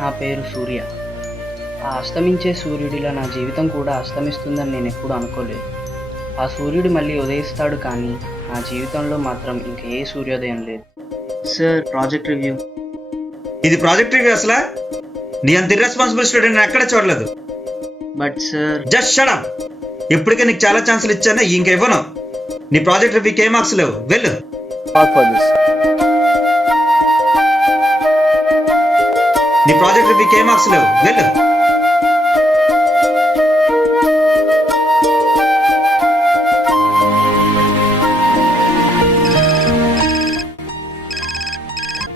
నా పేరు సూర్య. ఆ అస్తమించే సూర్యుడిలా నా జీవితం కూడా అస్తమిస్తుందని నేను ఎప్పుడూ అనుకోలేదు. ఆ సూర్యుడు మళ్ళీ ఉదయిస్తాడు, కానీ నా జీవితంలో మాత్రం ఇంక ఏ సూర్యోదయం లేదు. Sir, project review. ఇది ప్రాజెక్ట్ రివ్యూ అసలా? నీ అంత ఇర్రెస్పాన్సిబుల్ స్టూడెంట్ నేను ఎక్కడ చూడలేదు. But sir. Just shut up. ఇప్పటికే నీకు చాలా ఛాన్సులు ఇచ్చాను, ఇంక ఇవ్వను. నీ ప్రాజెక్ట్ రివ్యూకి ఏ మార్క్స్ లేవు, వెళ్ళు. నీ ప్రాజెక్ట్ రివ్యూకి ఏ మార్క్స్ లేవు, వెళ్ళు.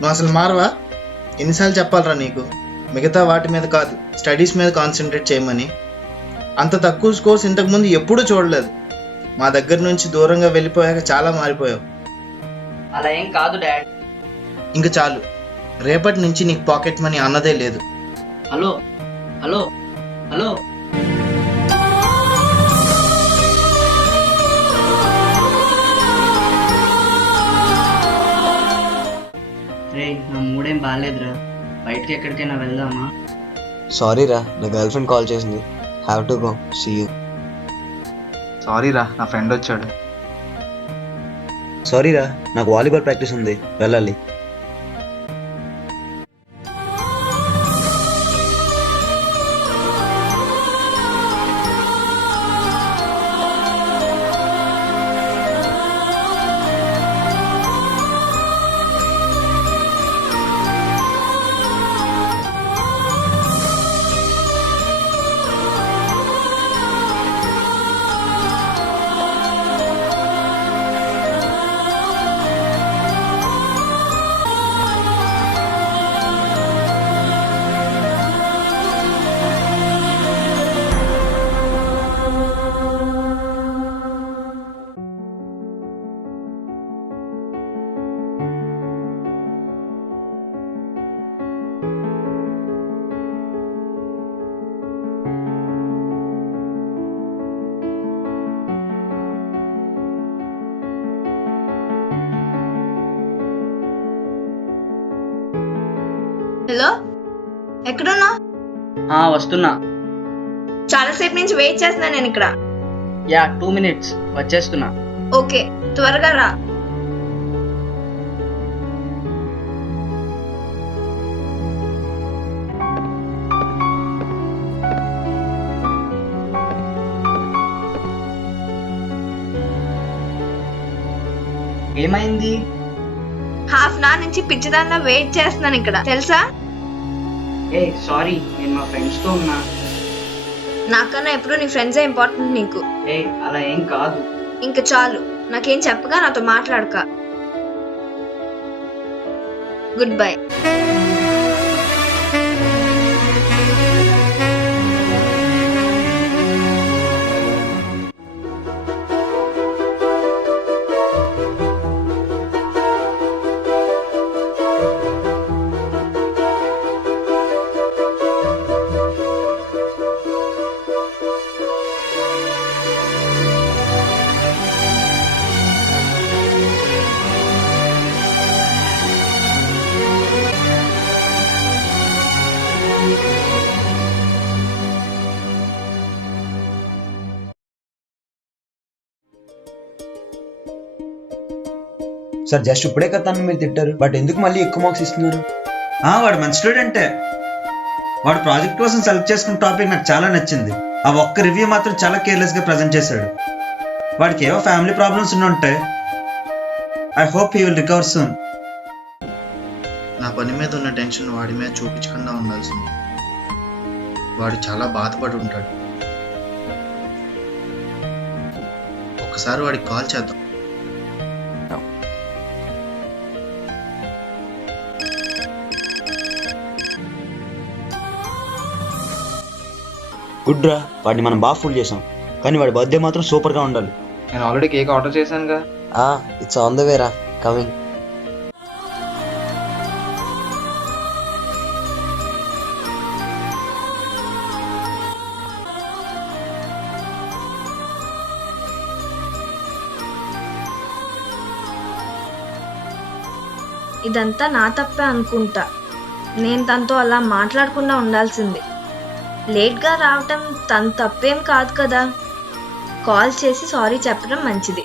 నువ్వు అసలు మారవా? ఎన్నిసార్లు చెప్పాలరా నీకు, మిగతా వాటి మీద కాదు స్టడీస్ మీద కాన్సన్ట్రేట్ చేయమని. అంత తక్కువ స్కోర్స్ ఇంతకుముందు ఎప్పుడూ చూడలేదు. మా దగ్గర నుంచి దూరంగా వెళ్ళిపోయాక చాలా మారిపోయావు. అలా ఏం కాదు డాడ్. ఇంక చాలు, రేపటి నుంచి నీకు పాకెట్ మనీ అన్నదే లేదు. హలో హలో హలో రే, నా మూడేం బాగాలేదురా. బయటికి ఎక్కడికైనా వెళ్దామా? సారీ రా, నా గర్ల్ ఫ్రెండ్ కాల్ చేసింది. Have to go. See you. Sorry రా, నా ఫ్రెండ్ వచ్చాడు. సారీ రా, నాకు వాలీబాల్ ప్రాక్టీస్ ఉంది, వెళ్ళాలి. హలో, ఎక్కడున్నా? వస్తున్నా. చాలాసేపు నుంచి వెయిట్ చేస్తున్నా నేను ఇక్కడ. 2 minutes వచ్చేస్తున్నా. ఓకే, త్వరగా రా. ఏమైంది? హాఫ్ అన్ అవర్ నుంచి పిచ్చిదాన్లా వెయిట్ చేస్తున్నాను ఇక్కడ, తెలుసా? సారీ, నేను మా ఫ్రెండ్స్ తో ఉన్నా. నాకన్నా ఎప్పుడు నీ ఫ్రెండ్సే ఇంపార్టెంట్ నీకు. అలా ఏం కాదు. ఇంక చాలు, నాకేం చెప్పగా నాతో మాట్లాడక. Good bye. సార్, జస్ట్ ఇప్పుడే కదా తను మీరు తిట్టారు, బట్ ఎందుకు మళ్ళీ ఎక్కువ మార్క్స్ ఇస్తున్నారు? వాడు మంచి స్టూడెంటే. వాడు ప్రాజెక్ట్ కోసం సెలెక్ట్ చేసుకున్న టాపిక్ నాకు చాలా నచ్చింది. ఆ ఒక్క రివ్యూ మాత్రం చాలా కేర్లెస్గా ప్రజెంట్ చేశాడు. వాడికి ఏవో ఫ్యామిలీ ప్రాబ్లమ్స్ ఉంటాయి. I hope he will recover soon. నా పని మీద ఉన్న టెన్షన్ వాడి మీద చూపించకుండా ఉండాల్సింది. వాడు చాలా బాధపడి ఉంటాడు. ఒకసారి వాడికి కాల్ చేద్దాం. గుడ్ రా, వాడిని మనం బాగా ఫుల్ చేసాం, కానీ వాడి బర్త్డే మాత్రం సూపర్గా ఉండాలి. నేను ఆల్రెడీ కేక్ ఆర్డర్ చేశానుగా. ఇట్స్ ఆన్ ద వే రా, కమింగ్. ఇదంతా నా తప్పే అనుకుంటా. నేను తనతో అలా మాట్లాడకుండా ఉండాల్సింది. లేట్గా రావటం తన తప్పేం కాదు కదా. కాల్ చేసి సారీ చెప్పడం మంచిది.